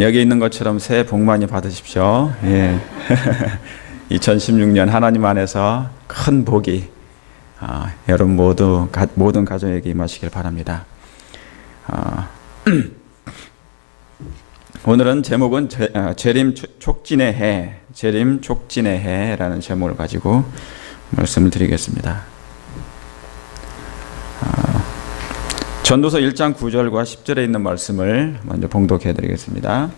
여기 있는 것처럼 새해 복 많이 받으십시오. 예. 2016년 하나님 안에서 큰 복이 여러분 모든 가정에게 임하시길 바랍니다. 오늘은 제목은 재림 촉진의 해, 재림 촉진의 해라는 제목을 가지고 말씀을 드리겠습니다. 전도서 1장 9절과 10절에 있는 말씀을 먼저 봉독해 드리겠습니다.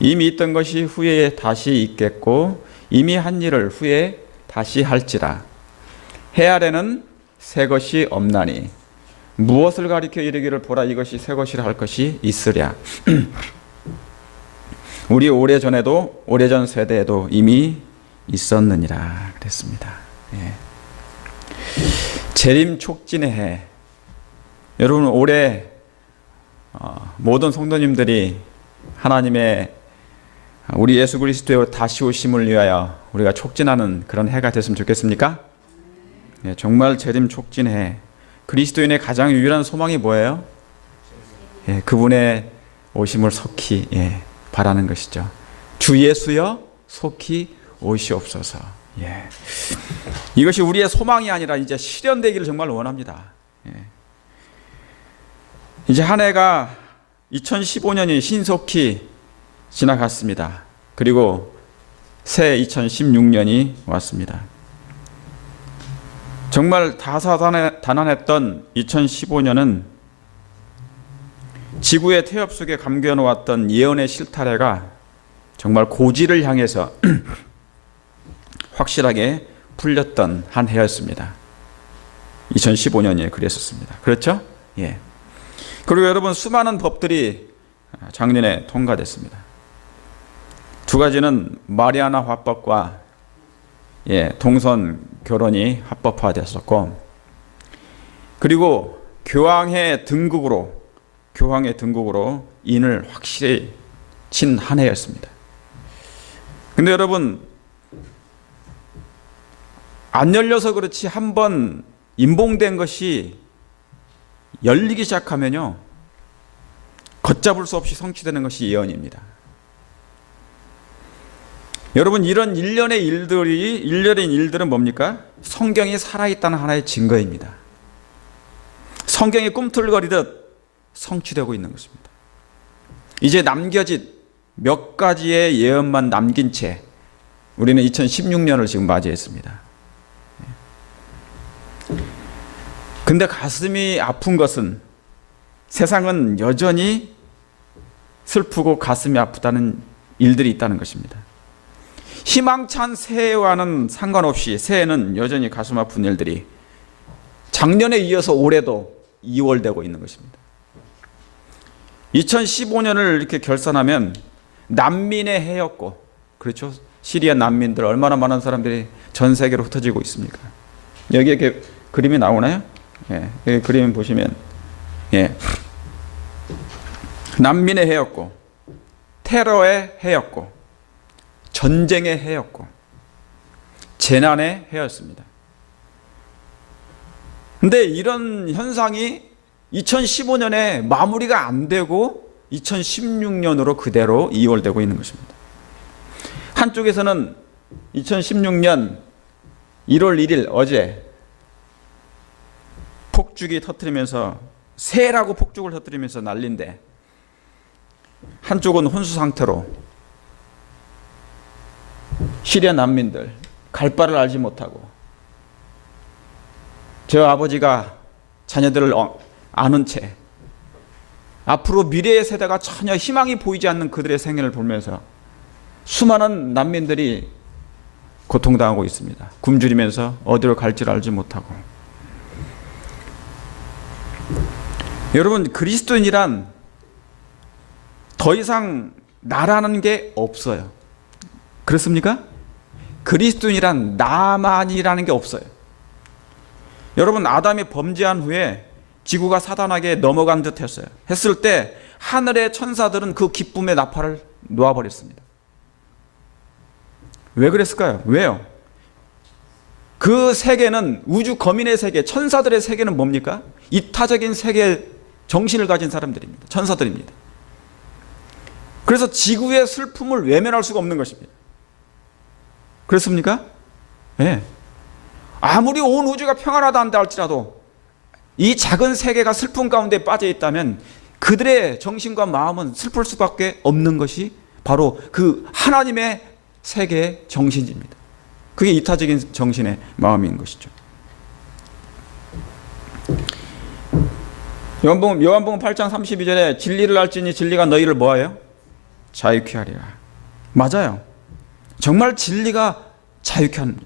이미 있던 것이 후에 다시 있겠고 이미 한 일을 후에 다시 할지라. 해 아래는 새 것이 없나니 무엇을 가리켜 이르기를 보라 이것이 새 것이라 할 것이 있으랴. 우리 오래전 세대에도 이미 있었느니라 그랬습니다. 예. 재림 촉진의 해. 여러분 올해 모든 성도님들이 하나님의 우리 예수 그리스도의 다시 오심을 위하여 우리가 촉진하는 그런 해가 됐으면 좋겠습니까? 예, 정말 재림 촉진 해. 그리스도인의 가장 유일한 소망이 뭐예요? 예, 그분의 오심을 속히 바라는 것이죠. 주 예수여 속히 오시옵소서. 예. 이것이 우리의 소망이 아니라 이제 실현되기를 정말 원합니다. 예. 이제 한 해가 2015년이 신속히 지나갔습니다. 그리고 새 2016년이 왔습니다. 정말 다사다난했던 2015년은 지구의 태엽 속에 감겨놓았던 예언의 실타래가 정말 고지를 향해서 확실하게 풀렸던 한 해였습니다. 2015년이 그랬었습니다. 그렇죠? 예. 그리고 여러분 수많은 법들이 작년에 통과됐습니다. 두 가지는 마리아나 화법과 동성 결혼이 합법화됐었고, 그리고 교황의 등극으로 인을 확실히 친 한 해였습니다. 근데 여러분 안 열려서 그렇지 한번 임봉된 것이 열리기 시작하면요 걷잡을 수 없이 성취되는 것이 예언입니다. 여러분 이런 일련의 일들은 뭡니까? 성경이 살아있다는 하나의 증거입니다. 성경이 꿈틀거리듯 성취되고 있는 것입니다. 이제 남겨진 몇 가지의 예언만 남긴 채 우리는 2016년을 지금 맞이했습니다. 근데 가슴이 아픈 것은 세상은 여전히 슬프고 가슴이 아프다는 일들이 있다는 것입니다. 희망찬 새해와는 상관없이 새해는 여전히 가슴 아픈 일들이 작년에 이어서 올해도 2월되고 있는 것입니다. 2015년을 이렇게 결산하면 난민의 해였고, 그렇죠? 시리아 난민들 얼마나 많은 사람들이 전 세계로 흩어지고 있습니까? 여기 이렇게 그림이 나오나요? 예, 여기 그림 보시면 난민의 해였고, 테러의 해였고, 전쟁의 해였고, 재난의 해였습니다. 근데 이런 현상이 2015년에 마무리가 안 되고 2016년으로 그대로 2월되고 있는 것입니다. 한쪽에서는 2016년 1월 1일 어제 폭죽이 터뜨리면서 새라고 폭죽을 터뜨리면서 난리인데, 한쪽은 혼수 상태로 시리아 난민들 갈 바를 알지 못하고, 저 아버지가 자녀들을 아는 채 앞으로 미래의 세대가 전혀 희망이 보이지 않는 그들의 생애를 보면서 수많은 난민들이 고통당하고 있습니다. 굶주리면서 어디로 갈지를 알지 못하고. 여러분 그리스도인이란 더 이상 나라는 게 없어요. 그렇습니까? 그리스도인이란 나만이라는 게 없어요. 여러분 아담이 범죄한 후에 지구가 사단에게 넘어간 듯 했을 때 하늘의 천사들은 그 기쁨의 나팔을 놓아버렸습니다. 왜 그랬을까요? 왜요? 그 세계는 우주 거민의 세계, 천사들의 세계는 뭡니까? 이타적인 세계 정신을 가진 사람들입니다. 천사들입니다. 그래서 지구의 슬픔을 외면할 수가 없는 것입니다. 그렇습니까? 예. 아무리 온 우주가 평안하다 한다 할지라도 이 작은 세계가 슬픔 가운데 빠져 있다면 그들의 정신과 마음은 슬플 수밖에 없는 것이 바로 그 하나님의 세계의 정신입니다. 그게 이타적인 정신의 마음인 것이죠. 요한복음 8장 32절에 진리를 알지니 진리가 너희를 뭐하여? 자유케 하리라. 맞아요. 정말 진리가 자유케 합니다.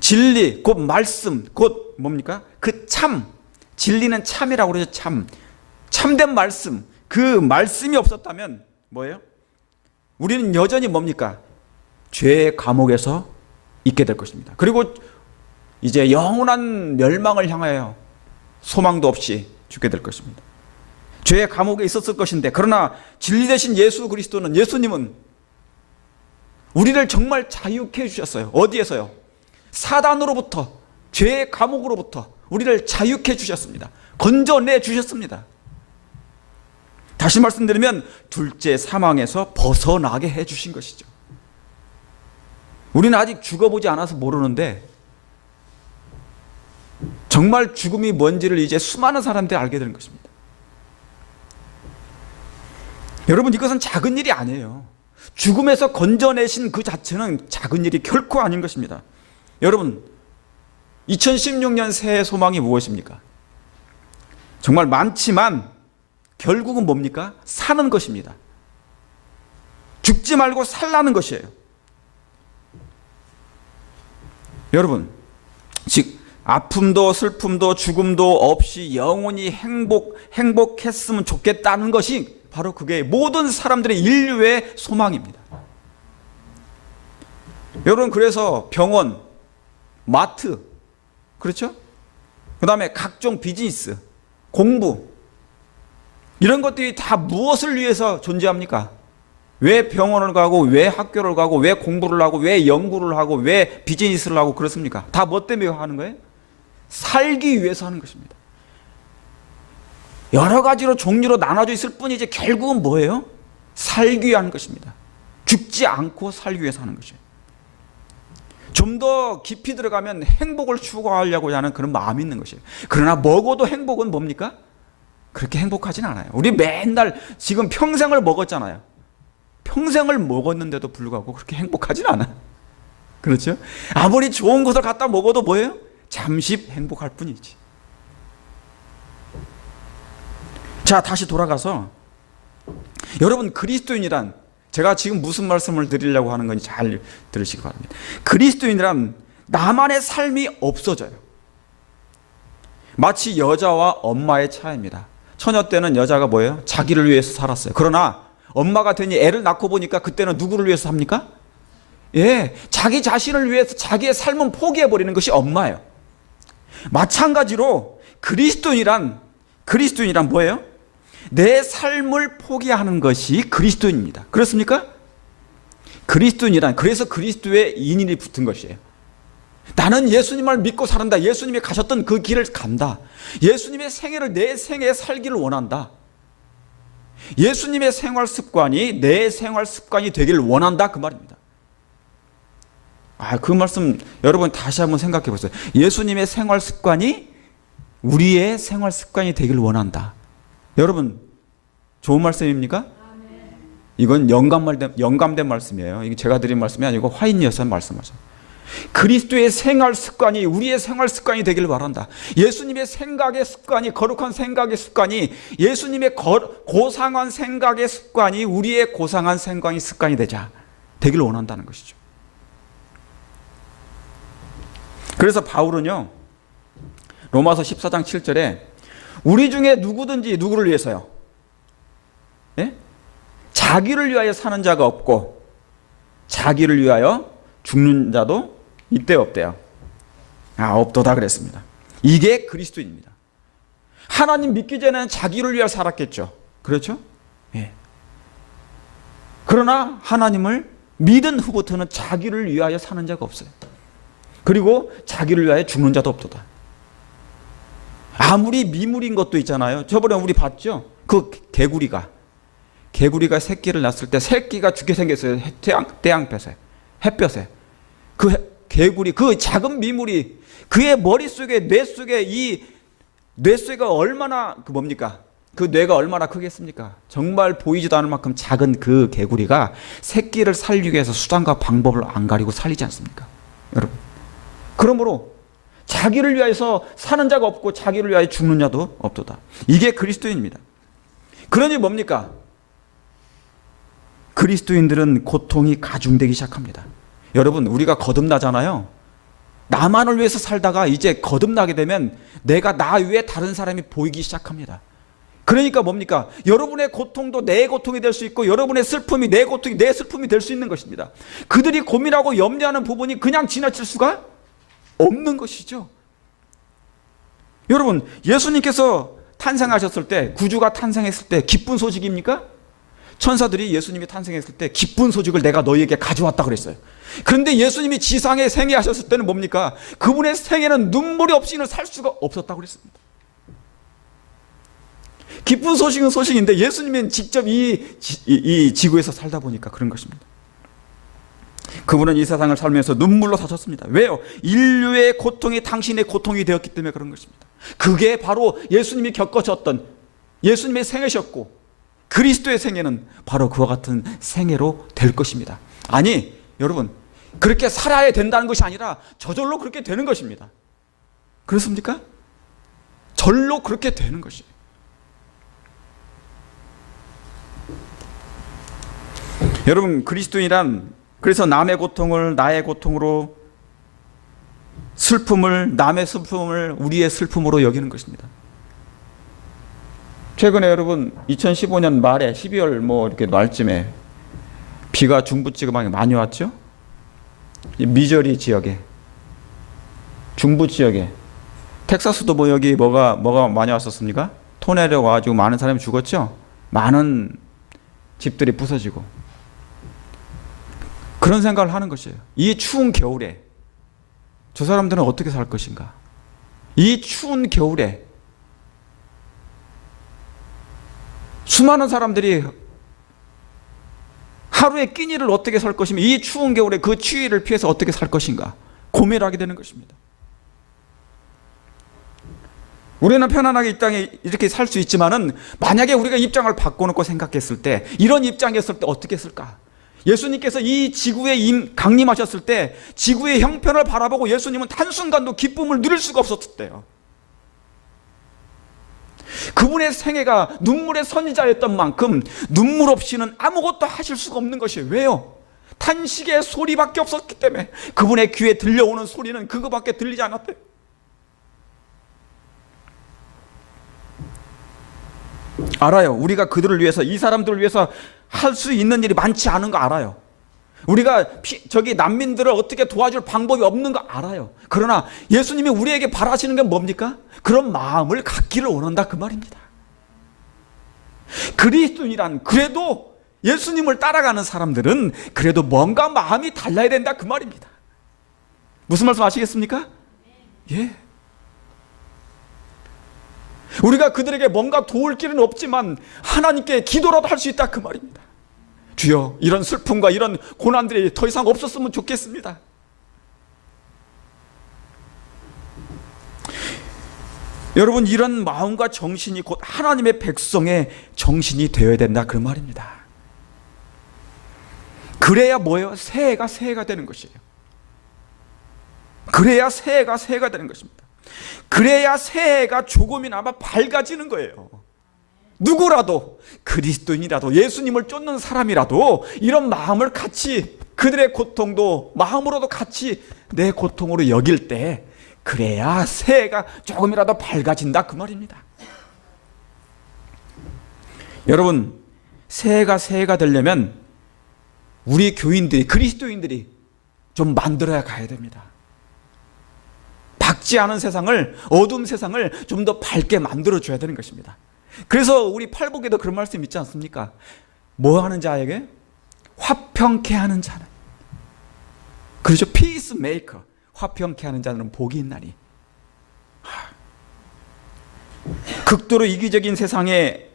진리 곧 말씀 곧 뭡니까? 그 참, 진리는 참이라고 그러죠. 참된 말씀, 그 말씀이 없었다면 뭐예요? 우리는 여전히 뭡니까? 죄의 감옥에서 있게 될 것입니다. 그리고 이제 영원한 멸망을 향하여 소망도 없이 죽게 될 것입니다. 죄의 감옥에 있었을 것인데, 그러나 진리 되신 예수 그리스도는, 예수님은 우리를 정말 자유케 해주셨어요. 어디에서요? 사단으로부터, 죄의 감옥으로부터 우리를 자유케 해주셨습니다. 건져내 주셨습니다. 다시 말씀드리면 둘째 사망에서 벗어나게 해주신 것이죠. 우리는 아직 죽어보지 않아서 모르는데 정말 죽음이 뭔지를 이제 수많은 사람들이 알게 되는 것입니다. 여러분, 이것은 작은 일이 아니에요. 죽음에서 건져내신 그 자체는 작은 일이 결코 아닌 것입니다. 여러분, 2016년 새해 소망이 무엇입니까? 정말 많지만 결국은 뭡니까? 사는 것입니다. 죽지 말고 살라는 것이에요. 여러분, 즉 아픔도 슬픔도 죽음도 없이 영원히 행복했으면 좋겠다는 것이 바로 그게 모든 사람들의 인류의 소망입니다. 여러분, 그래서 병원, 마트, 그렇죠? 그 다음에 각종 비즈니스, 공부, 이런 것들이 다 무엇을 위해서 존재합니까? 왜 병원을 가고, 왜 학교를 가고, 왜 공부를 하고, 왜 연구를 하고, 왜 비즈니스를 하고 그렇습니까? 다 뭐 때문에 하는 거예요? 살기 위해서 하는 것입니다. 여러 가지로 종류로 나눠져 있을 뿐이지 결국은 뭐예요? 살기 위한 것입니다. 죽지 않고 살기 위해서 하는 것이에요. 좀 더 깊이 들어가면 행복을 추구하려고 하는 그런 마음이 있는 것이에요. 그러나 먹어도 행복은 뭡니까? 그렇게 행복하진 않아요. 우리 맨날 지금 평생을 먹었잖아요. 평생을 먹었는데도 불구하고 그렇게 행복하진 않아요. 그렇죠? 아무리 좋은 것을 갖다 먹어도 뭐예요? 잠시 행복할 뿐이지. 자, 다시 돌아가서 여러분, 그리스도인이란, 제가 지금 무슨 말씀을 드리려고 하는 건지 잘 들으시기 바랍니다. 그리스도인이란 나만의 삶이 없어져요. 마치 여자와 엄마의 차이입니다. 처녀 때는 여자가 뭐예요? 자기를 위해서 살았어요. 그러나 엄마가 되니 애를 낳고 보니까 그때는 누구를 위해서 삽니까? 예, 자기 자신을 위해서 자기의 삶은 포기해버리는 것이 엄마예요. 마찬가지로 그리스도인이란 뭐예요? 내 삶을 포기하는 것이 그리스도인입니다. 그렇습니까? 그리스도인이란, 그래서 그리스도의 인연이 붙은 것이에요. 나는 예수님을 믿고 살았다. 예수님이 가셨던 그 길을 간다. 예수님의 생애를 내 생애에 살기를 원한다. 예수님의 생활 습관이 내 생활 습관이 되기를 원한다, 그 말입니다. 그 말씀 여러분 다시 한번 생각해 보세요. 예수님의 생활 습관이 우리의 생활 습관이 되기를 원한다. 여러분, 좋은 말씀입니까? 이건 영감된 말씀이에요. 이게 제가 드린 말씀이 아니고 화인이어서 말씀하죠. 그리스도의 생활 습관이 우리의 생활 습관이 되기를 바란다. 예수님의 생각의 습관이, 거룩한 생각의 습관이, 예수님의 고상한 생각의 습관이 우리의 고상한 생각의 습관이 되기를 원한다는 것이죠. 그래서 바울은요, 로마서 14장 7절에 우리 중에 누구든지 누구를 위해서요? 예? 자기를 위하여 사는 자가 없고 자기를 위하여 죽는 자도 이때 없대요. 없도다 그랬습니다. 이게 그리스도인입니다. 하나님 믿기 전에는 자기를 위하여 살았겠죠. 그렇죠? 예. 그러나 하나님을 믿은 후부터는 자기를 위하여 사는 자가 없어요. 그리고 자기를 위하여 죽는 자도 없도다. 아무리 미물인 것도 있잖아요. 저번에 우리 봤죠? 그 개구리가 개구리가 새끼를 낳았을 때 새끼가 죽게 생겼어요. 태양볕에, 햇볕에. 그 개구리, 그 작은 미물이 그의 머릿속에, 뇌 속에, 이 뇌속가 얼마나 그 뇌가 얼마나 크겠습니까? 정말 보이지도 않을 만큼 작은 그 개구리가 새끼를 살리기 위해서 수단과 방법을 안 가리고 살리지 않습니까? 여러분, 그러므로 자기를 위해서 사는 자가 없고 자기를 위하여 죽는 자도 없도다. 이게 그리스도인입니다. 그러니 뭡니까? 그리스도인들은 고통이 가중되기 시작합니다. 여러분, 우리가 거듭나잖아요. 나만을 위해서 살다가 이제 거듭나게 되면 내가 나 외에 다른 사람이 보이기 시작합니다. 그러니까 뭡니까? 여러분의 고통도 내 고통이 될 수 있고 여러분의 슬픔이 내 고통이 내 슬픔이 될 수 있는 것입니다. 그들이 고민하고 염려하는 부분이 그냥 지나칠 수가 없는 것이죠. 여러분, 예수님께서 탄생하셨을 때, 구주가 탄생했을 때 기쁜 소식입니까? 천사들이 예수님이 탄생했을 때 기쁜 소식을 내가 너희에게 가져왔다 그랬어요. 그런데 예수님이 지상에 생애하셨을 때는 뭡니까? 그분의 생애는 눈물이 없이는 살 수가 없었다고 그랬습니다. 기쁜 소식은 소식인데 예수님은 직접 이 지구에서 살다 보니까 그런 것입니다. 그분은 이 세상을 살면서 눈물로 사셨습니다. 왜요? 인류의 고통이 당신의 고통이 되었기 때문에 그런 것입니다. 그게 바로 예수님이 겪으셨던 예수님의 생애셨고 그리스도의 생애는 바로 그와 같은 생애로 될 것입니다. 아니, 여러분, 그렇게 살아야 된다는 것이 아니라 저절로 그렇게 되는 것입니다. 그렇습니까? 절로 그렇게 되는 것이에요. 여러분, 그리스도인이란 그래서 남의 고통을 나의 고통으로, 슬픔을 남의 슬픔을 우리의 슬픔으로 여기는 것입니다. 최근에 여러분 2015년 말에 12월 이렇게 말쯤에 비가 중부지방에 많이 왔죠? 미저리 지역에, 중부 지역에, 텍사스도 여기 뭐가 많이 왔었습니까? 토네로가 와가지고 많은 사람이 죽었죠? 많은 집들이 부서지고. 그런 생각을 하는 것이에요. 이 추운 겨울에 저 사람들은 어떻게 살 것인가? 이 추운 겨울에 수많은 사람들이 하루의 끼니를 어떻게 살 것이며 이 추운 겨울에 그 추위를 피해서 어떻게 살 것인가 고민을 하게 되는 것입니다. 우리는 편안하게 이 땅에 이렇게 살 수 있지만은 만약에 우리가 입장을 바꿔놓고 생각했을 때, 이런 입장이었을 때 어떻게 했을까? 예수님께서 이 지구에 강림하셨을 때 지구의 형편을 바라보고 예수님은 한순간도 기쁨을 누릴 수가 없었대요. 그분의 생애가 눈물의 선지자였던 만큼 눈물 없이는 아무것도 하실 수가 없는 것이에요. 왜요? 탄식의 소리밖에 없었기 때문에. 그분의 귀에 들려오는 소리는 그거밖에 들리지 않았대요. 알아요. 우리가 그들을 위해서, 이 사람들을 위해서 할 수 있는 일이 많지 않은 거 알아요. 우리가 난민들을 어떻게 도와줄 방법이 없는 거 알아요. 그러나 예수님이 우리에게 바라시는 게 뭡니까? 그런 마음을 갖기를 원한다 그 말입니다. 그리스도인이란, 그래도 예수님을 따라가는 사람들은 그래도 뭔가 마음이 달라야 된다 그 말입니다. 무슨 말씀 아시겠습니까? 예. 우리가 그들에게 뭔가 도울 길은 없지만 하나님께 기도라도 할 수 있다 그 말입니다. 주여, 이런 슬픔과 이런 고난들이 더 이상 없었으면 좋겠습니다. 여러분, 이런 마음과 정신이 곧 하나님의 백성의 정신이 되어야 된다 그 말입니다. 그래야 뭐예요? 새해가 되는 것이에요. 그래야 새해가 되는 것입니다. 그래야 새해가 조금이나마 밝아지는 거예요. 누구라도, 그리스도인이라도, 예수님을 쫓는 사람이라도 이런 마음을 같이, 그들의 고통도 마음으로도 같이 내 고통으로 여길 때, 그래야 새해가 조금이라도 밝아진다 그 말입니다. 여러분, 새해가 되려면 우리 교인들이, 그리스도인들이 좀 만들어야 가야 됩니다. 밝지 않은 세상을, 어두운 세상을 좀 더 밝게 만들어줘야 되는 것입니다. 그래서 우리 팔복에도 그런 말씀 있지 않습니까? 뭐 하는 자에게? 화평케 하는 자는. 그렇죠. 피스메이커. 화평케 하는 자는 복이 있나니. 극도로 이기적인 세상에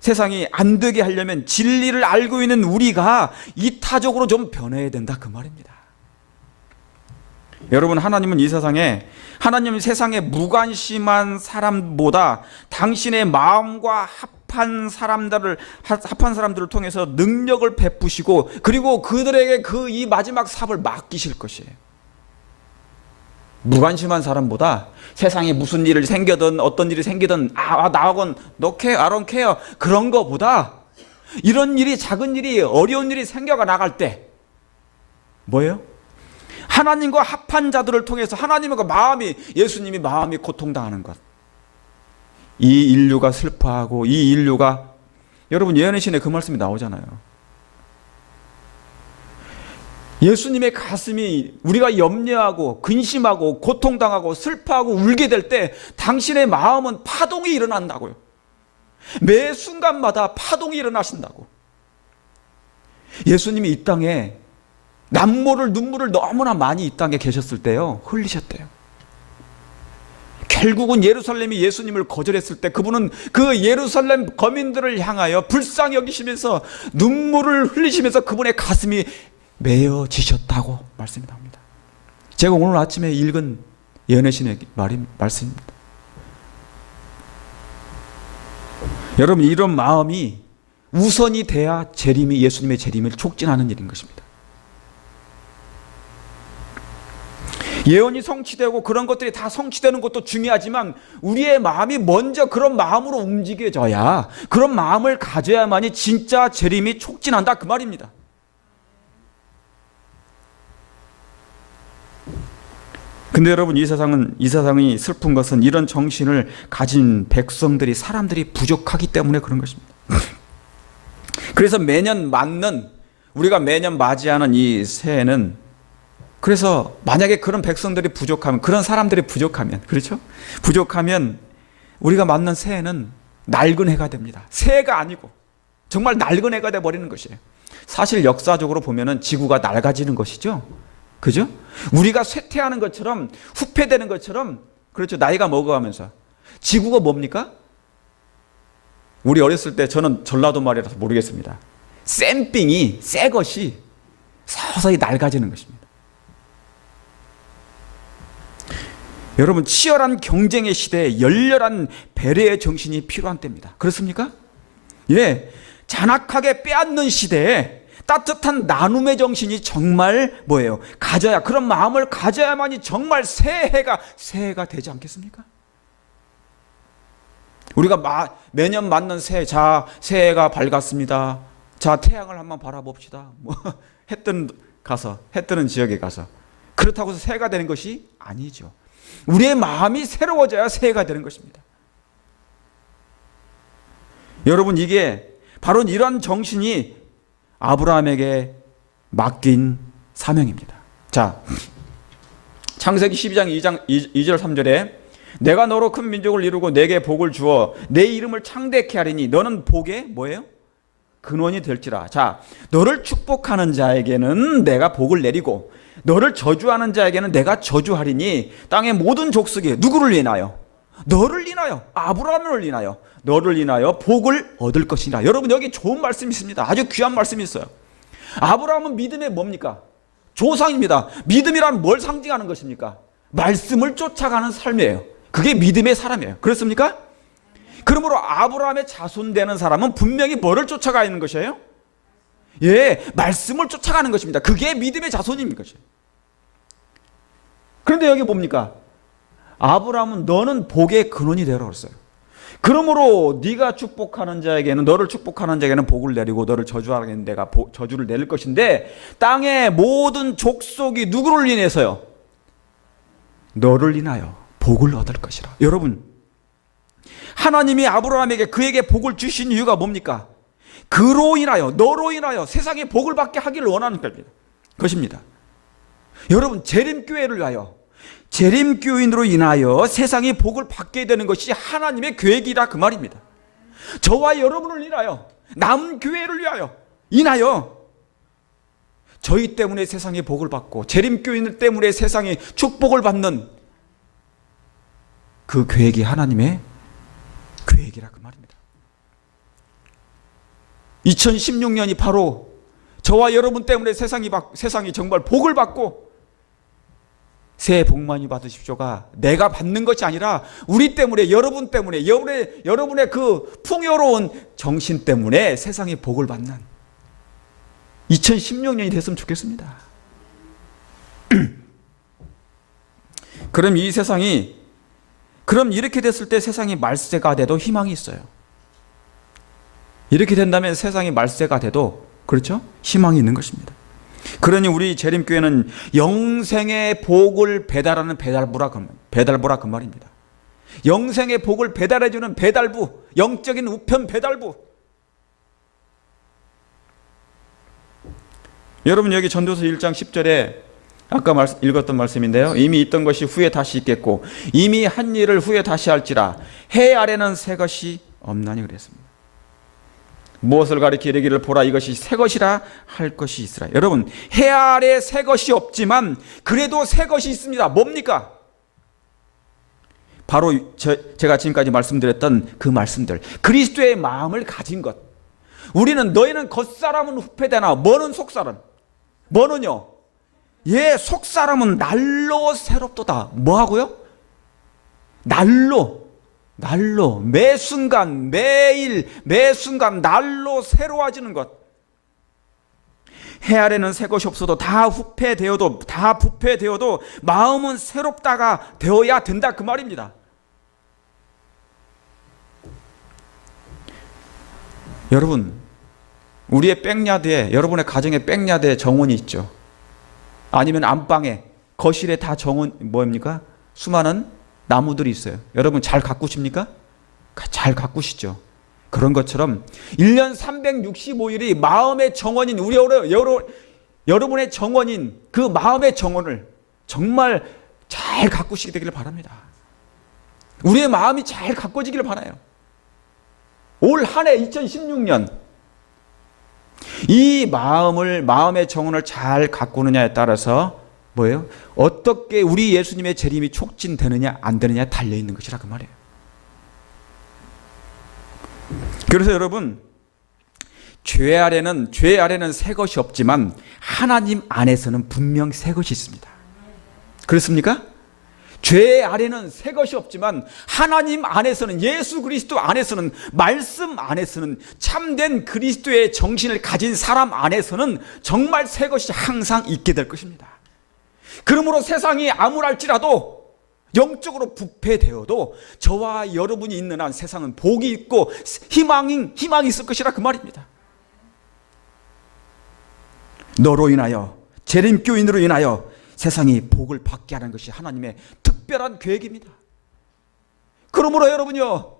세상이 안 되게 하려면 진리를 알고 있는 우리가 이타적으로 좀 변해야 된다 그 말입니다. 여러분, 하나님은 이 세상에, 하나님은 세상에 무관심한 사람보다 당신의 마음과 합한 사람들을 통해서 능력을 베푸시고, 그리고 그들에게 이 마지막 삽을 맡기실 것이에요. 무관심한 사람보다 세상에 무슨 일이 생겨든 어떤 일이 생기든 나하고는 no care, I don't care 그런 거보다, 이런 일이, 작은 일이, 어려운 일이 생겨가 나갈 때 뭐예요? 하나님과 합한 자들을 통해서 하나님과 예수님이 마음이 고통당하는 것, 이 인류가 슬퍼하고, 이 인류가, 여러분 예언의 신에 그 말씀이 나오잖아요. 예수님의 가슴이, 우리가 염려하고 근심하고 고통당하고 슬퍼하고 울게 될 때 당신의 마음은 파동이 일어난다고요. 매 순간마다 파동이 일어나신다고. 예수님이 이 땅에 눈물을 너무나 많이 이 땅에 계셨을 때요, 흘리셨대요. 결국은 예루살렘이 예수님을 거절했을 때 그분은 그 예루살렘 거민들을 향하여 불쌍히 여기시면서 눈물을 흘리시면서 그분의 가슴이 메어지셨다고 말씀이 나옵니다. 제가 오늘 아침에 읽은 예언의 신의 말씀입니다. 여러분, 이런 마음이 우선이 돼야 예수님의 재림을 촉진하는 일인 것입니다. 예언이 성취되고 그런 것들이 다 성취되는 것도 중요하지만, 우리의 마음이 먼저 그런 마음으로 움직여져야, 그런 마음을 가져야만이 진짜 재림이 촉진한다 그 말입니다. 근데 여러분, 이 세상이 슬픈 것은 이런 정신을 가진 사람들이 부족하기 때문에 그런 것입니다. 그래서 우리가 매년 맞이하는 이 새해는, 그래서 만약에 그런 백성들이 부족하면, 그런 사람들이 부족하면, 그렇죠? 부족하면 우리가 맞는 새해는 낡은 해가 됩니다. 새해가 아니고 정말 낡은 해가 돼버리는 것이에요. 사실 역사적으로 보면은 지구가 낡아지는 것이죠. 그죠? 우리가 쇠퇴하는 것처럼, 후퇴되는 것처럼, 그렇죠. 나이가 먹어가면서. 지구가 뭡니까? 우리 어렸을 때, 저는 전라도 말이라서 모르겠습니다. 새 것이 서서히 낡아지는 것입니다. 여러분, 치열한 경쟁의 시대에 열렬한 배려의 정신이 필요한 때입니다. 그렇습니까? 예, 잔악하게 빼앗는 시대에 따뜻한 나눔의 정신이 정말 그런 마음을 가져야만이 정말 새해가 되지 않겠습니까? 우리가 매년 맞는 새해가 밝았습니다. 자, 태양을 한번 바라봅시다. 해 뜨는 지역에 가서. 그렇다고 해서 새해가 되는 것이 아니죠. 우리의 마음이 새로워져야 새해가 되는 것입니다. 여러분, 이게 바로 이런 정신이 아브라함에게 맡긴 사명입니다. 자, 창세기 12장 2절 3절에 내가 너로 큰 민족을 이루고 내게 복을 주어 내 이름을 창대케 하리니 너는 복의 근원이 될지라. 자, 너를 축복하는 자에게는 내가 복을 내리고 너를 저주하는 자에게는 내가 저주하리니 땅의 모든 족속이 누구를 인하여? 너를 인하여, 아브라함을 인하여, 너를 인하여 복을 얻을 것이라. 여러분, 여기 좋은 말씀이 있습니다. 아주 귀한 말씀이 있어요. 아브라함은 믿음의 뭡니까? 조상입니다. 믿음이란 뭘 상징하는 것입니까? 말씀을 쫓아가는 삶이에요. 그게 믿음의 사람이에요. 그렇습니까? 그러므로 아브라함의 자손 되는 사람은 분명히 뭐를 쫓아가 있는 것이에요? 예, 말씀을 쫓아가는 것입니다. 그게 믿음의 자손인 것이에요. 그런데 여기 뭡니까? 아브라함은 너는 복의 근원이 되라 그랬어요. 그러므로 네가 축복하는 자에게는, 너를 축복하는 자에게는 복을 내리고 너를 저주하는 내가 저주를 내릴 것인데, 땅의 모든 족속이 누구를 인해서요? 너를 인하여 복을 얻을 것이라. 여러분, 하나님이 아브라함에게 그에게 복을 주신 이유가 뭡니까? 그로 인하여, 너로 인하여 세상에 복을 받게 하기를 원하는 것입니다. 여러분, 재림교회를 위하여, 재림교인으로 인하여 세상이 복을 받게 되는 것이 하나님의 계획이라 그 말입니다. 저와 여러분을 인하여, 남은 교회를 위하여 인하여 저희 때문에 세상이 복을 받고 재림교인들 때문에 세상이 축복을 받는 그 계획이 하나님의 계획이라 그 말입니다. 2016년이 바로 저와 여러분 때문에 세상이 정말 복을 받고 새해 복 많이 받으십시오가 내가 받는 것이 아니라 우리 때문에, 여러분 때문에, 여러분의 그 풍요로운 정신 때문에 세상이 복을 받는 2016년이 됐으면 좋겠습니다. 그럼 이렇게 됐을 때 세상이 말세가 돼도 희망이 있어요. 이렇게 된다면 세상이 말세가 돼도, 그렇죠? 희망이 있는 것입니다. 그러니 우리 재림교회는 영생의 복을 배달하는 배달부라 그 말입니다. 영생의 복을 배달해주는 배달부, 영적인 우편 배달부. 여러분, 여기 전도서 1장 10절에 아까 읽었던 말씀인데요, 이미 있던 것이 후에 다시 있겠고 이미 한 일을 후에 다시 할지라 해 아래는 새 것이 없나니 그랬습니다. 무엇을 가리켜 이르기를 보라 이것이 새 것이라 할 것이 있으라. 여러분, 해 아래 새 것이 없지만 그래도 새 것이 있습니다. 뭡니까? 바로 제가 지금까지 말씀드렸던 그 말씀들, 그리스도의 마음을 가진 것. 우리는 너희는 겉사람은 후패되나 뭐는 속사람, 뭐는요, 예, 속사람은 날로 새롭도다. 뭐하고요? 날로 매 순간 매일 매 순간 날로 새로워지는 것. 해 아래는 새 것이 없어도 다 부패되어도 마음은 새롭다가 되어야 된다 그 말입니다. 여러분, 우리의 백야드에, 여러분의 가정에 백야드에 정원이 있죠. 아니면 안방에, 거실에 다 정원, 뭡니까? 수많은 나무들이 있어요. 여러분 잘 가꾸십니까? 잘 가꾸시죠. 그런 것처럼 1년 365일이 마음의 정원인 여러분의 정원인 그 마음의 정원을 정말 잘 가꾸시게 되기를 바랍니다. 우리의 마음이 잘 가꿔지기를 바라요. 올 한 해 2016년 이 마음의 정원을 잘 가꾸느냐에 따라서 뭐예요? 어떻게 우리 예수님의 재림이 촉진되느냐 안 되느냐에 달려있는 것이라 그 말이에요. 그래서 여러분, 죄 아래는 새 것이 없지만 하나님 안에서는 분명 새 것이 있습니다. 그렇습니까? 죄 아래는 새 것이 없지만 하나님 안에서는, 예수 그리스도 안에서는, 말씀 안에서는, 참된 그리스도의 정신을 가진 사람 안에서는 정말 새 것이 항상 있게 될 것입니다. 그러므로 세상이 암울할지라도, 영적으로 부패되어도 저와 여러분이 있는 한 세상은 복이 있고 희망이 있을 것이라 그 말입니다. 너로 인하여, 재림교인으로 인하여 세상이 복을 받게 하는 것이 하나님의 특별한 계획입니다. 그러므로 여러분요,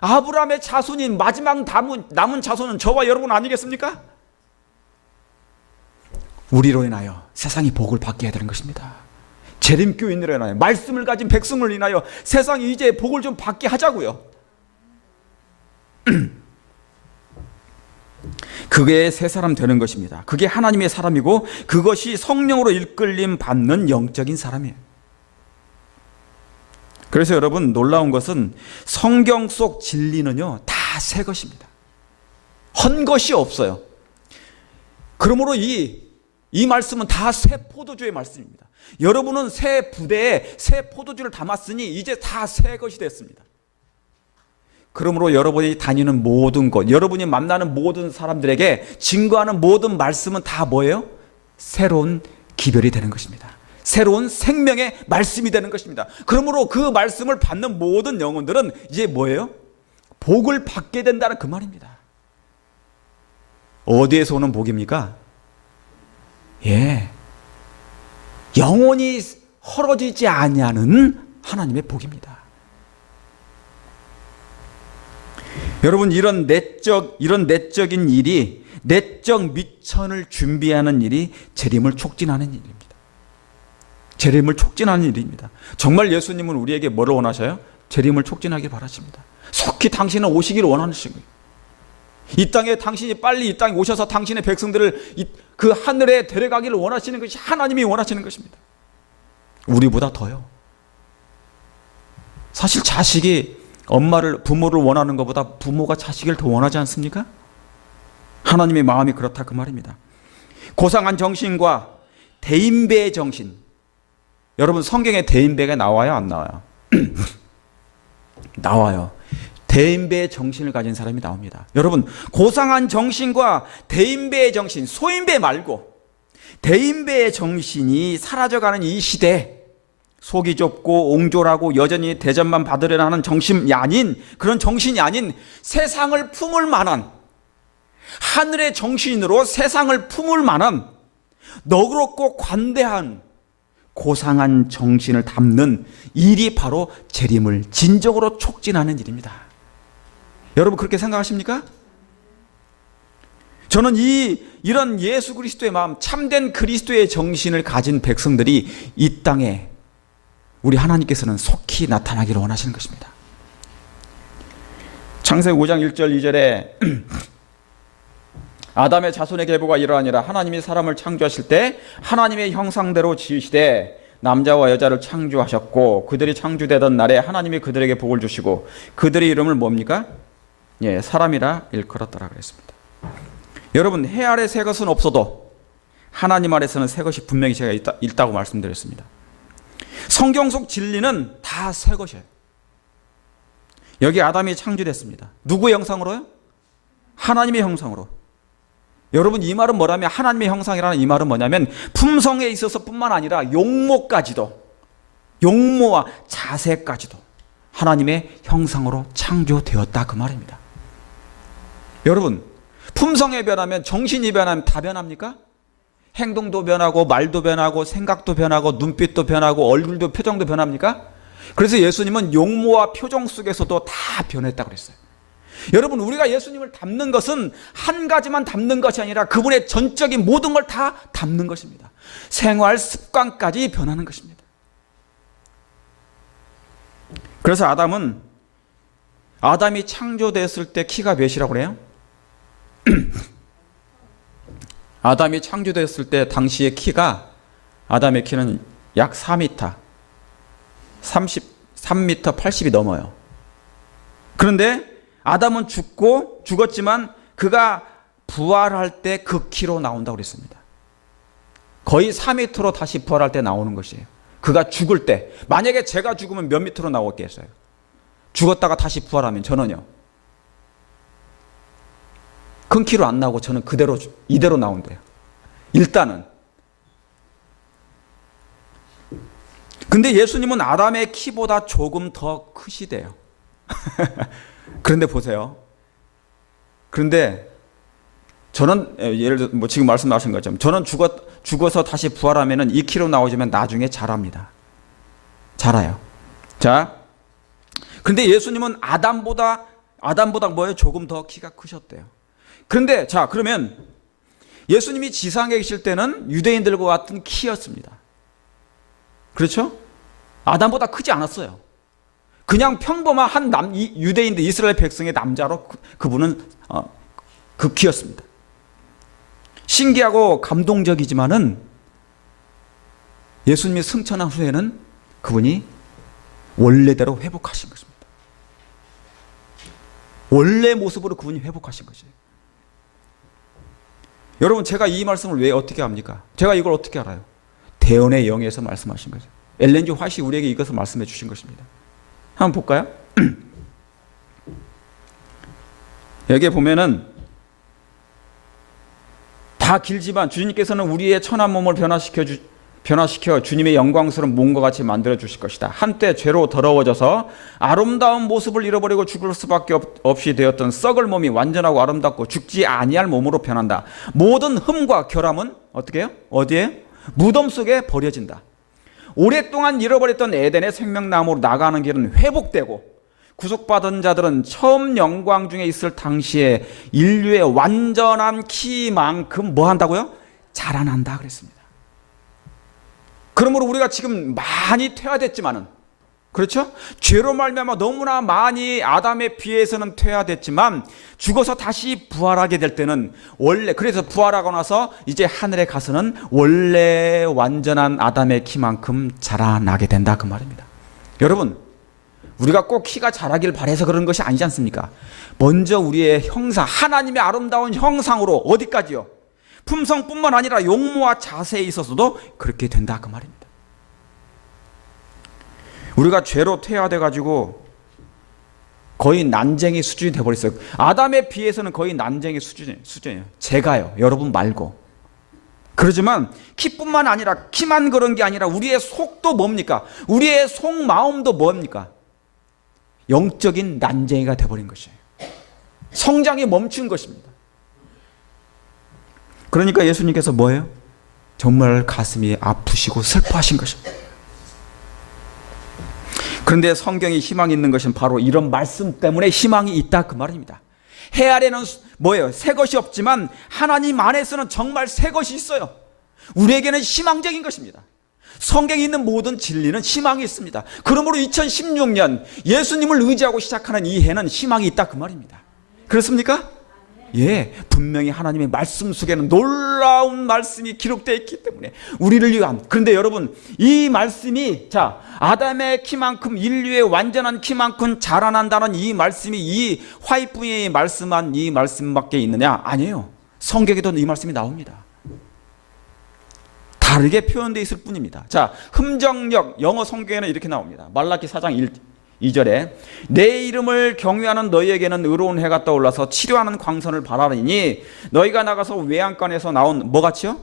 아브라함의 자손인 마지막 남은 자손은 저와 여러분 아니겠습니까? 우리로 인하여 세상이 복을 받게 해야 되는 것입니다. 재림교인으로 인하여, 말씀을 가진 백성을 인하여 세상이 이제 복을 좀 받게 하자고요. 그게 새 사람 되는 것입니다. 그게 하나님의 사람이고 그것이 성령으로 이끌림 받는 영적인 사람이에요. 그래서 여러분, 놀라운 것은 성경 속 진리는요 다 새 것입니다. 헌 것이 없어요. 그러므로 이 말씀은 다 새 포도주의 말씀입니다. 여러분은 새 부대에 새 포도주를 담았으니 이제 다 새 것이 됐습니다. 그러므로 여러분이 다니는 모든 곳, 여러분이 만나는 모든 사람들에게 증거하는 모든 말씀은 다 뭐예요? 새로운 기별이 되는 것입니다. 새로운 생명의 말씀이 되는 것입니다. 그러므로 그 말씀을 받는 모든 영혼들은 이제 뭐예요? 복을 받게 된다는 그 말입니다. 어디에서 오는 복입니까? 예, 영혼이 헐어지지 아니하는 하나님의 복입니다. 여러분, 이런 내적인 일이, 내적 미천을 준비하는 일이 재림을 촉진하는 일입니다. 재림을 촉진하는 일입니다. 정말 예수님은 우리에게 뭐를 원하셔요? 재림을 촉진하길 바라십니다. 속히 당신은 오시기를 원하시고, 당신이 빨리 이 땅에 오셔서 당신의 백성들을 그 하늘에 데려가기를 원하시는 것이 하나님이 원하시는 것입니다. 우리보다 더요. 사실 자식이 부모를 원하는 것보다 부모가 자식을 더 원하지 않습니까? 하나님의 마음이 그렇다 그 말입니다. 고상한 정신과 대인배의 정신. 여러분 성경에 대인배가 나와요 안 나와요? 나와요. 대인배의 정신을 가진 사람이 나옵니다. 여러분 고상한 정신과 대인배의 정신, 소인배 말고 대인배의 정신이 사라져가는 이 시대, 속이 좁고 옹졸하고 여전히 대접만 받으려는 하는 정신이 아닌, 그런 정신이 아닌 세상을 품을 만한, 하늘의 정신으로 세상을 품을 만한 너그럽고 관대한 고상한 정신을 담는 일이 바로 재림을 진정으로 촉진하는 일입니다. 여러분 그렇게 생각하십니까? 저는 이런 예수 그리스도의 마음, 참된 그리스도의 정신을 가진 백성들이 이 땅에 우리 하나님께서는 속히 나타나기를 원하시는 것입니다. 창세기 5장 1절 2절에 아담의 자손의 계보가 이러하니라. 하나님이 사람을 창조하실 때 하나님의 형상대로 지으시되 남자와 여자를 창조하셨고 그들이 창조되던 날에 하나님이 그들에게 복을 주시고 그들의 이름을 뭡니까? 예, 사람이라 일컬었더라 그랬습니다. 여러분 해 아래 새 것은 없어도 하나님 아래서는 새 것이 분명히 제가 있다고 말씀드렸습니다. 성경 속 진리는 다 새 것이에요. 여기 아담이 창조됐습니다. 누구의 형상으로요? 하나님의 형상으로. 여러분 이 말은 뭐라면, 하나님의 형상이라는 이 말은 뭐냐면 품성에 있어서 뿐만 아니라 용모까지도, 용모와 자세까지도 하나님의 형상으로 창조되었다 그 말입니다. 여러분 품성에 변하면, 정신이 변하면 다 변합니까? 행동도 변하고 말도 변하고 생각도 변하고 눈빛도 변하고 얼굴도 표정도 변합니까? 그래서 예수님은 용모와 표정 속에서도 다 변했다고 그랬어요. 여러분 우리가 예수님을 닮는 것은 한 가지만 닮는 것이 아니라 그분의 전적인 모든 걸 다 닮는 것입니다. 생활 습관까지 변하는 것입니다. 그래서 아담이 창조됐을 때 키가 몇이라고 그래요? 아담이 창조됐을 때 당시의 키가, 아담의 키는 약 4m, 3m 80이 넘어요. 그런데 아담은 죽었지만 그가 부활할 때 그 키로 나온다고 그랬습니다. 거의 4m로 다시 부활할 때 나오는 것이에요. 그가 죽을 때, 만약에 제가 죽으면 몇 미터로 나오겠어요? 죽었다가 다시 부활하면 저는요, 큰 키로 안 나오고 저는 이대로 나온대요. 일단은. 근데 예수님은 아담의 키보다 조금 더 크시대요. 그런데 보세요. 그런데 저는 예를 들어 뭐 지금 말씀하신 것처럼 저는 죽어서 다시 부활하면은 2kg 나오지만 나중에 자랍니다. 자라요. 자, 근데 예수님은 아담보다 뭐예요? 조금 더 키가 크셨대요. 그런데 자, 그러면 예수님이 지상에 계실 때는 유대인들과 같은 키였습니다. 그렇죠? 아담보다 크지 않았어요. 그냥 평범한 한 유대인들, 이스라엘 백성의 남자로 그분은 그 키였습니다. 신기하고 감동적이지만은 예수님이 승천한 후에는 그분이 원래대로 회복하신 것입니다. 원래 모습으로 그분이 회복하신 것이에요. 여러분 제가 이 말씀을 왜 어떻게 합니까? 제가 이걸 어떻게 알아요? 대언의 영에서 말씀하신 거죠. 엘렌 지 화이트가 우리에게 이것을 말씀해 주신 것입니다. 한번 볼까요? 여기에 보면은 다 길지만 주님께서는 우리의 천한 몸을 변화시켜 주님의 영광스러운 몸과 같이 만들어 주실 것이다. 한때 죄로 더러워져서 아름다운 모습을 잃어버리고 죽을 수밖에 없이 되었던 썩을 몸이 완전하고 아름답고 죽지 아니할 몸으로 변한다. 모든 흠과 결함은 어떻게 해요? 어디에? 무덤 속에 버려진다. 오랫동안 잃어버렸던 에덴의 생명나무로 나가는 길은 회복되고 구속받은 자들은 처음 영광 중에 있을 당시에 인류의 완전한 키만큼 뭐 한다고요? 자라난다 그랬습니다. 그러므로 우리가 지금 많이 퇴화됐지만은, 그렇죠? 죄로 말미암아 너무나 많이 아담에 비해서는 퇴화됐지만 죽어서 다시 부활하게 될 때는 원래, 그래서 부활하고 나서 이제 하늘에 가서는 원래 완전한 아담의 키만큼 자라나게 된다 그 말입니다. 여러분 우리가 꼭 키가 자라길 바라서 그런 것이 아니지 않습니까? 먼저 우리의 형상, 하나님의 아름다운 형상으로 어디까지요? 품성뿐만 아니라 용모와 자세에 있어서도 그렇게 된다 그 말입니다. 우리가 죄로 퇴화돼 가지고 거의 난쟁이 수준이 돼버렸어요. 아담에 비해서는 거의 난쟁이 수준이에요. 제가요, 여러분 말고. 그러지만 키뿐만 아니라, 키만 그런 게 아니라 우리의 속도 뭡니까? 우리의 속마음도 뭡니까? 영적인 난쟁이가 돼버린 것이에요. 성장이 멈춘 것입니다. 그러니까 예수님께서 뭐예요? 정말 가슴이 아프시고 슬퍼하신 것입니다. 그런데 성경이 희망이 있는 것은 바로 이런 말씀 때문에 희망이 있다 그 말입니다. 해 아래는 뭐예요? 새 것이 없지만 하나님 안에서는 정말 새 것이 있어요. 우리에게는 희망적인 것입니다. 성경에 있는 모든 진리는 희망이 있습니다. 그러므로 2016년 예수님을 의지하고 시작하는 이 해는 희망이 있다 그 말입니다. 그렇습니까? 예, 분명히 하나님의 말씀 속에는 놀라운 말씀이 기록되어 있기 때문에 우리를 위한. 그런데 여러분, 이 말씀이 아담의 키만큼, 인류의 완전한 키만큼 자라난다는 이 말씀이 이 화이트의 말씀한 이 말씀밖에 있느냐? 아니에요. 성경에도 이 말씀이 나옵니다. 다르게 표현되어 있을 뿐입니다. 흠정력, 영어 성경에는 이렇게 나옵니다. 말라기 4장 2절에 내 이름을 경외하는 너희에게는 의로운 해가 떠올라서 치료하는 광선을 바라리니 너희가 나가서 외양간에서 나온 뭐같이요?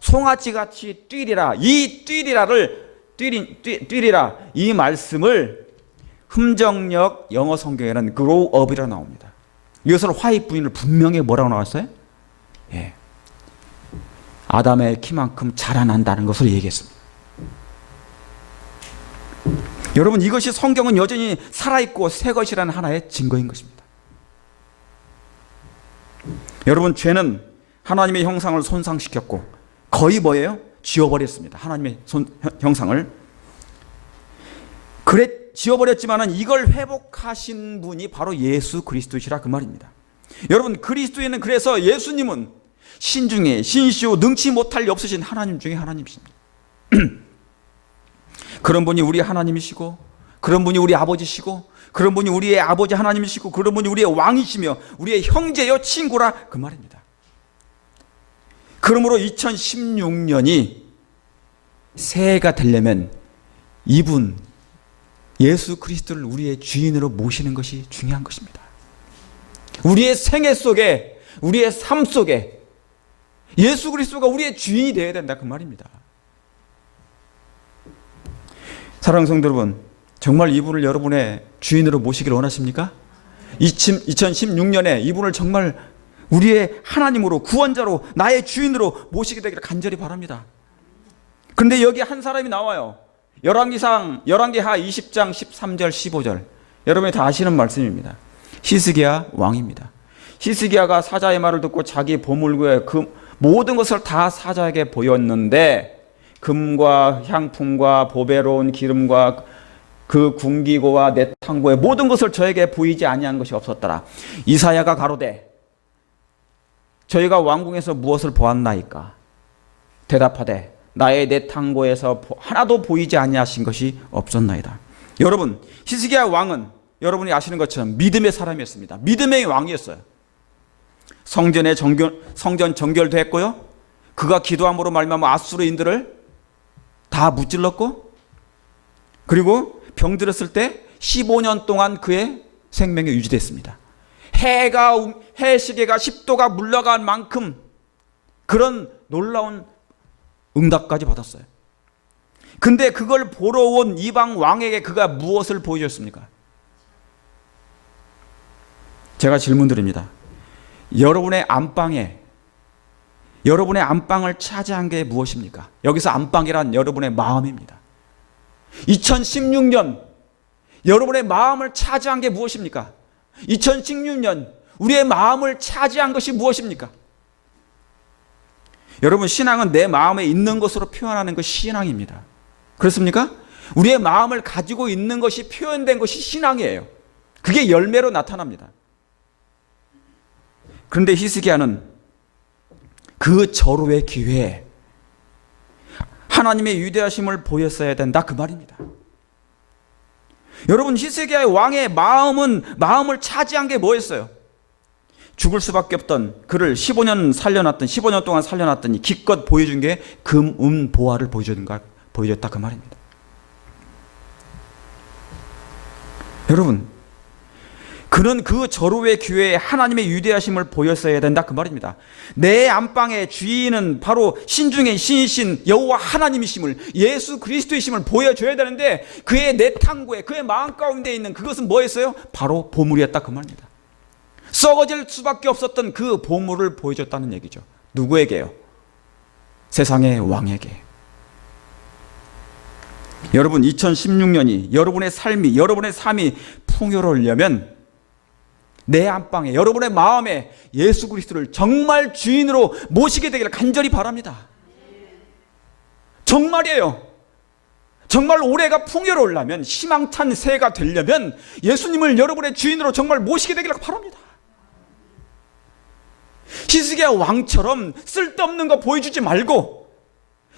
송아지같이 뛰리라. 이 뛰리라 이 말씀을 흠정력 영어 성경에는 grow up이라고 나옵니다. 이것을 화이트 부인을 분명히 뭐라고 나왔어요? 예, 아담의 키만큼 자라난다는 것을 얘기했습니다. 여러분, 이것이 성경은 여전히 살아있고 새 것이라는 하나의 증거인 것입니다. 여러분, 죄는 하나님의 형상을 손상시켰고 거의 뭐예요? 지워버렸습니다. 하나님의 형상을. 그래 지워버렸지만은 이걸 회복하신 분이 바로 예수 그리스도시라 그 말입니다. 여러분, 그리스도에는, 그래서 예수님은 신 중에 신이시오 능치 못할 리 없으신 하나님 중에 하나님이십니다. 그런 분이 우리 하나님이시고, 그런 분이 우리 아버지시고, 그런 분이 우리의 아버지 하나님이시고, 그런 분이 우리의 왕이시며 우리의 형제요 친구라 그 말입니다. 그러므로 2016년이 새해가 되려면 이분 예수 그리스도를 우리의 주인으로 모시는 것이 중요한 것입니다. 우리의 생애 속에, 우리의 삶 속에 예수 그리스도가 우리의 주인이 되어야 된다 그 말입니다. 사랑하는 성도 여러분, 정말 이분을 여러분의 주인으로 모시기를 원하십니까? 2016년에 이분을 정말 우리의 하나님으로, 구원자로, 나의 주인으로 모시게 되기를 간절히 바랍니다. 그런데 여기 한 사람이 나와요. 열왕기하 20장 13절 15절, 여러분이 다 아시는 말씀입니다. 히스기야 왕입니다. 히스기야가 사자의 말을 듣고 자기 보물고의 그 모든 것을 다 사자에게 보였는데 금과 향품과 보배로운 기름과 그 군기고와 내탕고의 모든 것을 저에게 보이지 아니한 것이 없었더라. 이사야가 가로되 저희가 왕궁에서 무엇을 보았나이까? 대답하되 나의 내탕고에서 하나도 보이지 아니하신 것이 없었나이다. 여러분, 히스기야 왕은 여러분이 아시는 것처럼 믿음의 사람이었습니다. 믿음의 왕이었어요. 성전 정결도 했고요, 그가 기도함으로 말미암아 아수르인들을 다 무찔렀고, 그리고 병들었을 때 15년 동안 그의 생명이 유지됐습니다. 해 시계가 10도가 물러간 만큼 그런 놀라운 응답까지 받았어요. 근데 그걸 보러 온 이방 왕에게 그가 무엇을 보여줬습니까? 제가 질문 드립니다. 여러분의 안방을 차지한 게 무엇입니까? 여기서 안방이란 여러분의 마음입니다. 2016년 여러분의 마음을 차지한 게 무엇입니까? 2016년 우리의 마음을 차지한 것이 무엇입니까? 여러분, 신앙은 내 마음에 있는 것으로 표현하는 것이 신앙입니다. 그렇습니까? 우리의 마음을 가지고 있는 것이 표현된 것이 신앙이에요. 그게 열매로 나타납니다. 그런데 히스기야는 그 절호의 기회에 하나님의 위대하심을 보였어야 된다 그 말입니다. 여러분, 히스기야의 왕의 마음을 차지한 게 뭐였어요? 죽을 수밖에 없던 그를 15년 동안 살려놨더니 기껏 보여준 게 금, 보화를 보여줬다 그 말입니다. 여러분, 그는 그 절호의 기회에 하나님의 위대하심을 보였어야 된다 그 말입니다. 내 안방의 주인은 바로 신중의 신이신 여호와 하나님이심을, 예수 그리스도이심을 보여줘야 되는데 그의 내탕구에, 그의 마음 가운데 있는 그것은 뭐였어요? 바로 보물이었다 그 말입니다. 썩어질 수밖에 없었던 그 보물을 보여줬다는 얘기죠. 누구에게요? 세상의 왕에게. 여러분, 2016년이 여러분의 삶이 풍요로우려면 내 안방에, 여러분의 마음에 예수 그리스도를 정말 주인으로 모시게 되기를 간절히 바랍니다. 정말이에요. 정말 올해가 풍요로우려면, 희망찬 새해가 되려면 예수님을 여러분의 주인으로 정말 모시게 되기를 바랍니다. 히스기야 왕처럼 쓸데없는 거 보여주지 말고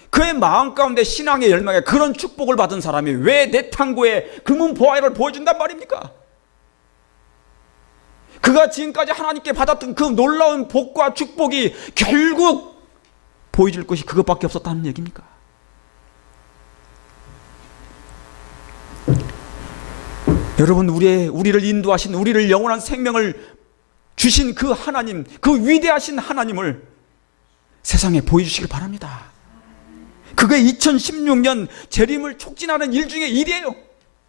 그의 마음 가운데 신앙의 열망에 그런 축복을 받은 사람이 왜 내 탕구에 금은 보화를 보여준단 말입니까? 그가 지금까지 하나님께 받았던 그 놀라운 복과 축복이 결국 보여줄 것이 그것밖에 없었다는 얘기입니까? 여러분, 우리를 인도하신, 우리를 영원한 생명을 주신 그 하나님, 그 위대하신 하나님을 세상에 보여주시길 바랍니다. 그게 2016년 재림을 촉진하는 일 중에 일이에요.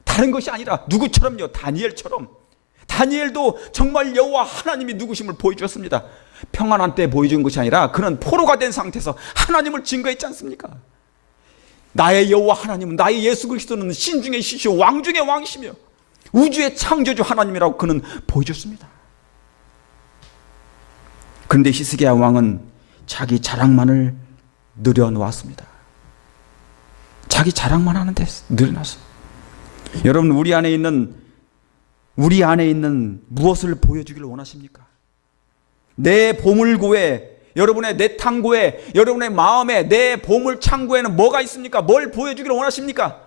다른 것이 아니라 누구처럼요? 다니엘처럼. 다니엘도 정말 여호와 하나님이 누구심을 보여주었습니다. 평안한 때 보여준 것이 아니라 그는 포로가 된 상태에서 하나님을 증거했지 않습니까? 나의 여호와 하나님은, 나의 예수 그리스도는 신 중의 신이시오 왕 중의 왕이시며 우주의 창조주 하나님이라고 그는 보여줬습니다. 그런데 히스기야 왕은 자기 자랑만을 늘여놓았습니다. 자기 자랑만 하는데 늘어났어. 여러분, 우리 안에 있는 무엇을 보여주기를 원하십니까? 내 보물고에, 여러분의 내탕고에, 여러분의 마음에, 내 보물 창고에는 뭐가 있습니까? 뭘 보여주기를 원하십니까?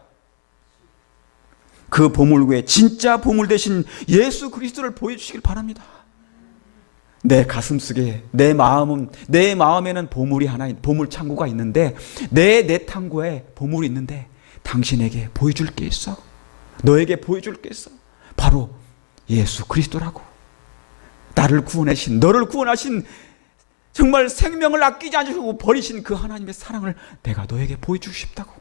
그 보물고에 진짜 보물 대신 예수 그리스도를 보여주시길 바랍니다. 내 가슴속에, 내 마음에는 보물이 하나, 보물 창고가 있는데 내 내탕고에 보물이 있는데 당신에게 보여줄 게 있어. 너에게 보여줄 게 있어. 바로 예수 그리스도라고. 나를 구원하신, 너를 구원하신, 정말 생명을 아끼지 않으시고 버리신 그 하나님의 사랑을 내가 너에게 보여주고 싶다고.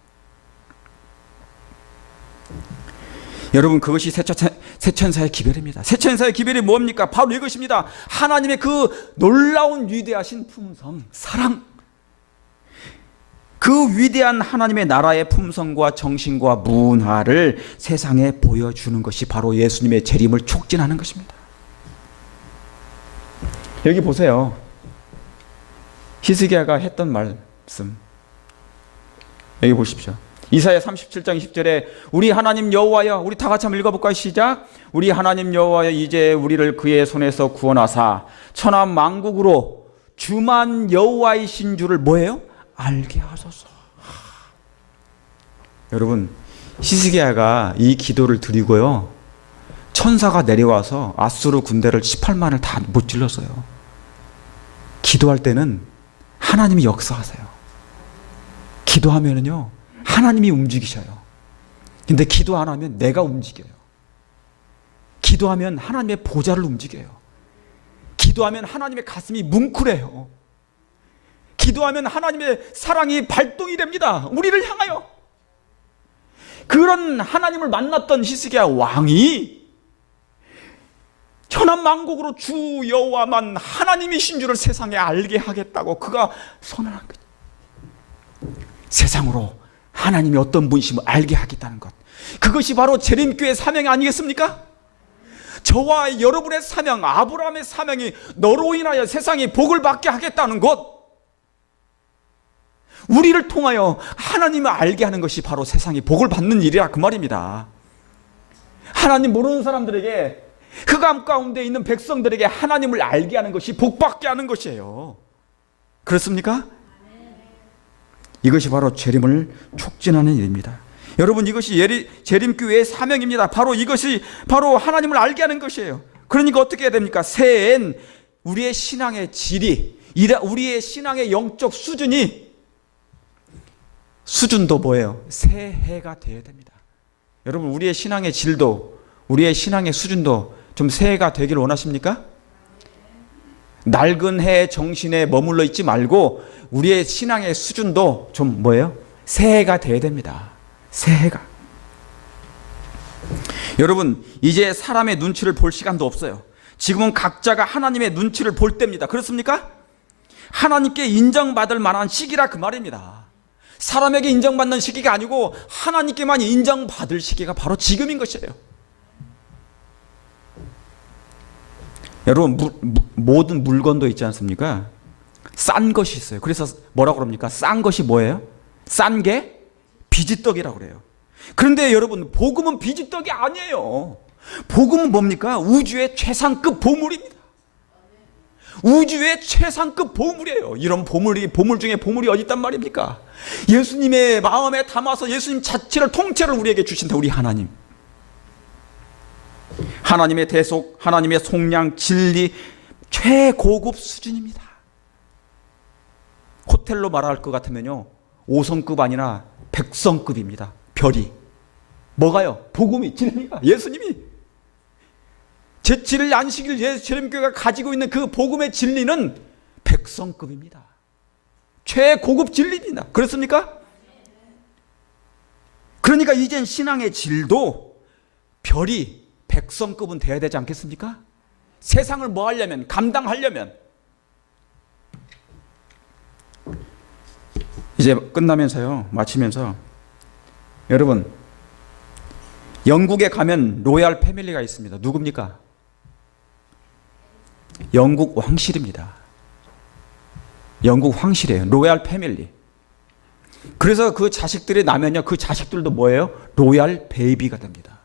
여러분, 그것이 새천사의 기별입니다. 새천사의 기별이 뭡니까? 바로 이것입니다. 하나님의 그 놀라운 위대하신 품성, 사랑. 그 위대한 하나님의 나라의 품성과 정신과 문화를 세상에 보여주는 것이 바로 예수님의 재림을 촉진하는 것입니다. 여기 보세요. 히스기야가 했던 말씀. 여기 보십시오. 이사야 37장 20절에 우리 하나님 여호와여, 우리 다 같이 한번 읽어볼까요? 시작. 우리 하나님 여호와여, 이제 우리를 그의 손에서 구원하사 천하 만국으로 주만 여호와이신 줄을 뭐예요? 알게 하소서. 여러분, 히스기야가 이 기도를 드리고요, 천사가 내려와서 아수르 군대를 18만을 다 못 질렀어요. 기도할 때는 하나님이 역사하세요. 기도하면은요 하나님이 움직이셔요. 근데 기도 안 하면 내가 움직여요. 기도하면 하나님의 보좌를 움직여요. 기도하면 하나님의 가슴이 뭉클해요. 기도하면 하나님의 사랑이 발동이 됩니다. 우리를 향하여. 그런 하나님을 만났던 히스기야 왕이 천하만국으로 주 여호와만 하나님이신 줄을 세상에 알게 하겠다고 그가 선언한 거예요. 세상으로 하나님이 어떤 분이심을 알게 하겠다는 것. 그것이 바로 재림교회의 사명이 아니겠습니까? 저와 여러분의 사명, 아브라함의 사명이 너로 인하여 세상이 복을 받게 하겠다는 것. 우리를 통하여 하나님을 알게 하는 것이 바로 세상이 복을 받는 일이라 그 말입니다. 하나님 모르는 사람들에게, 흑암 가운데 있는 백성들에게 하나님을 알게 하는 것이 복받게 하는 것이에요. 그렇습니까? 이것이 바로 재림을 촉진하는 일입니다. 여러분, 이것이 재림교회의 사명입니다. 바로 이것이 바로 하나님을 알게 하는 것이에요. 그러니까 어떻게 해야 됩니까? 새해엔 우리의 신앙의 질이, 우리의 신앙의 영적 수준도 뭐예요? 새해가 되어야 됩니다. 여러분, 우리의 신앙의 질도, 우리의 신앙의 수준도 좀 새해가 되길 원하십니까? 낡은 해 정신에 머물러 있지 말고 우리의 신앙의 수준도 좀 뭐예요? 새해가 되어야 됩니다. 새해가. 여러분, 이제 사람의 눈치를 볼 시간도 없어요. 지금은 각자가 하나님의 눈치를 볼 때입니다. 그렇습니까? 하나님께 인정받을 만한 시기라 그 말입니다. 사람에게 인정받는 시기가 아니고 하나님께만 인정받을 시기가 바로 지금인 것이에요. 여러분, 모든 물건도 있지 않습니까? 싼 것이 있어요. 그래서 뭐라고 그럽니까? 싼 것이 뭐예요? 싼 게 비지떡이라고 그래요. 그런데 여러분, 복음은 비지떡이 아니에요. 복음은 뭡니까? 우주의 최상급 보물입니다. 우주의 최상급 보물이에요. 이런 보물 중에 보물이 어디 있단 말입니까? 예수님의 마음에 담아서 예수님 자체를, 통째를 우리에게 주신다. 우리 하나님. 하나님의 대속, 하나님의 속량, 진리, 최고급 수준입니다. 호텔로 말할 것 같으면요, 5성급 아니라 100성급입니다. 별이. 뭐가요? 복음이, 진리가, 예수님이. 제7일 안식일 재림교회가 가지고 있는 그 복음의 진리는 100성급입니다. 최고급 진리입니다. 그렇습니까? 그러니까 이젠 신앙의 질도 별이 100성급은 돼야 되지 않겠습니까? 세상을 뭐 하려면, 감당하려면. 이제 끝나면서요, 마치면서, 여러분, 영국에 가면 로얄 패밀리가 있습니다. 누굽니까? 영국 왕실입니다. 영국 황실이에요. 로얄 패밀리. 그래서 그 자식들이 나면요, 그 자식들도 뭐예요? 로얄 베이비가 됩니다.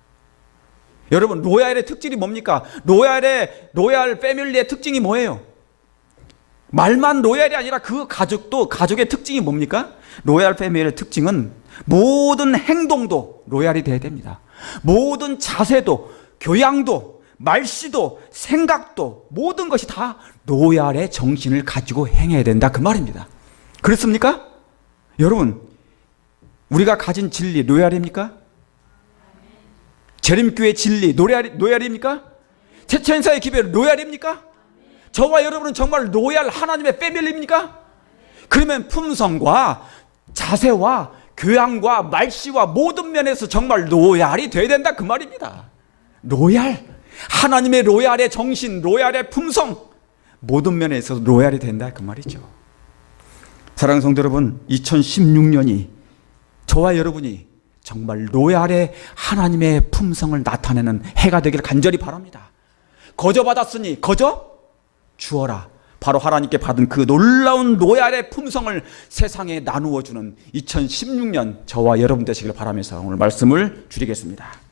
여러분, 로얄의 특징이 뭡니까? 로얄 패밀리의 특징이 뭐예요? 말만 로얄이 아니라 그 가족도, 가족의 특징이 뭡니까? 로얄 패밀리의 특징은 모든 행동도 로얄이 돼야 됩니다. 모든 자세도, 교양도, 말씨도, 생각도, 모든 것이 다 로얄의 정신을 가지고 행해야 된다, 그 말입니다. 그렇습니까? 여러분, 우리가 가진 진리 로얄입니까? 재림교회 진리 로얄입니까? 최천사의 기배 로얄입니까? 저와 여러분은 정말 로얄 하나님의 패밀리입니까? 그러면 품성과 자세와 교양과 말씨와 모든 면에서 정말 로얄이 돼야 된다, 그 말입니다. 로얄, 하나님의 로얄의 정신, 로얄의 품성, 모든 면에서 로얄이 된다, 그 말이죠. 사랑하는 성도 여러분, 2016년이 저와 여러분이 정말 로얄의 하나님의 품성을 나타내는 해가 되기를 간절히 바랍니다. 거저 받았으니 거저 주어라. 바로 하나님께 받은 그 놀라운 로얄의 품성을 세상에 나누어 주는 2016년 저와 여러분 되시길 바라면서 오늘 말씀을 줄이겠습니다.